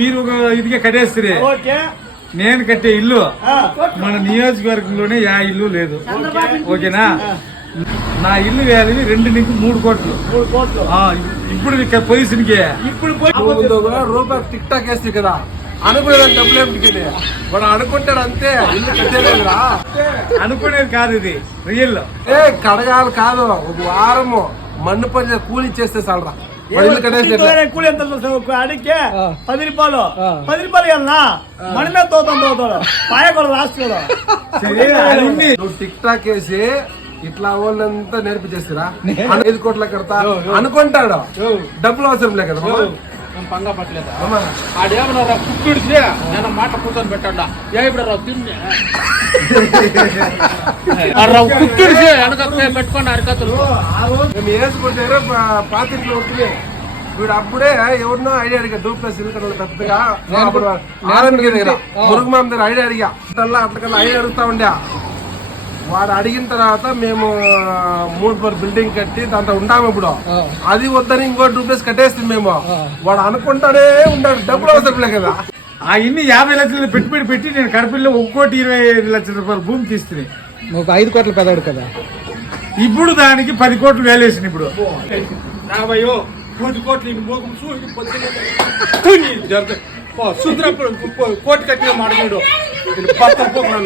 మీరు ఇదిగా కట్టేస్తే నేను కట్టే ఇల్లు మన నియోజకవర్గంలోనే యా ఇల్లు లేదు. ఓకేనా? నా ఇల్లు వేయాలి 2 నుంచి 3 కోట్లు. ఇప్పుడు పొజిషన్ కి ఇప్పుడు రూపాయి టిక్ టాక్ వేస్తే కదా అనుకునేదాన్ని డబ్బులు ఏమిటి వాడు అనుకుంటాడు అంతే. ఇల్లు కట్టేలేదురా అనుకునేది కాదు, ఇది రియల్. కడగాలి కాదు, ఒక వారము మన్ను పని కూలి చేస్తే చాలరా. కూలి ఎంత అడిగే 10 రూపాయలు 10 రూపాయలు వెళ్ళనా మన మీద తోతాడు పాయ కూడా లాస్ట్ కూడా. నువ్వు టిక్ టాక్ వేసి ఇట్లా వాళ్ళంతా నేర్పించేస్తారా 5 కోట్ల కడతా అనుకుంటాడు. డబ్బులు అవసరం లే కదా. పంగా పట్టలేదు ఆడేమన్నా కుట్టుడిచి నేను మాట కూర్చొని పెట్టండా ఇప్పుడు తిండి కుట్టుడిచి వెనక పెట్టుకోండి అరికతులు వేసుకుంటారు పాతింట్లో ఉంటుంది. వీడు అప్పుడే ఎవరినో ఐడియా అడిగా డూప్లెస్ ఇల్లు పెద్దగా ఆరంభిక దగ్గర మురుగుమామ దగ్గర ఐడియా అడిగా అట్లకల్లా ఐడియా అడుగుతా ఉండే. వాడు అడిగిన తర్వాత మేము 3 ఫ్లోర్ బిల్డింగ్ కట్టి దాంతో ఉంటాము. ఇప్పుడు అది వద్దని ఇంకో డూప్లెక్స్ కట్టేస్తుంది మేము. వాడు అనుకుంటానే ఉంటాడు, డబ్బులు అవసరం లే కదా. ఆ ఇన్ని 50 లక్షలు పెట్టుబడి పెట్టి నేను కడపల్లో 1,25,00,000 రూపాయలు భూమి తీస్తుంది. 5 కోట్ల పెదాడు కదా. ఇప్పుడు దానికి 10 కోట్లు వేలేసిన. ఇప్పుడు 10 కోట్లు కోటి కట్టిన మాట్లాడు 10 రూపాయలు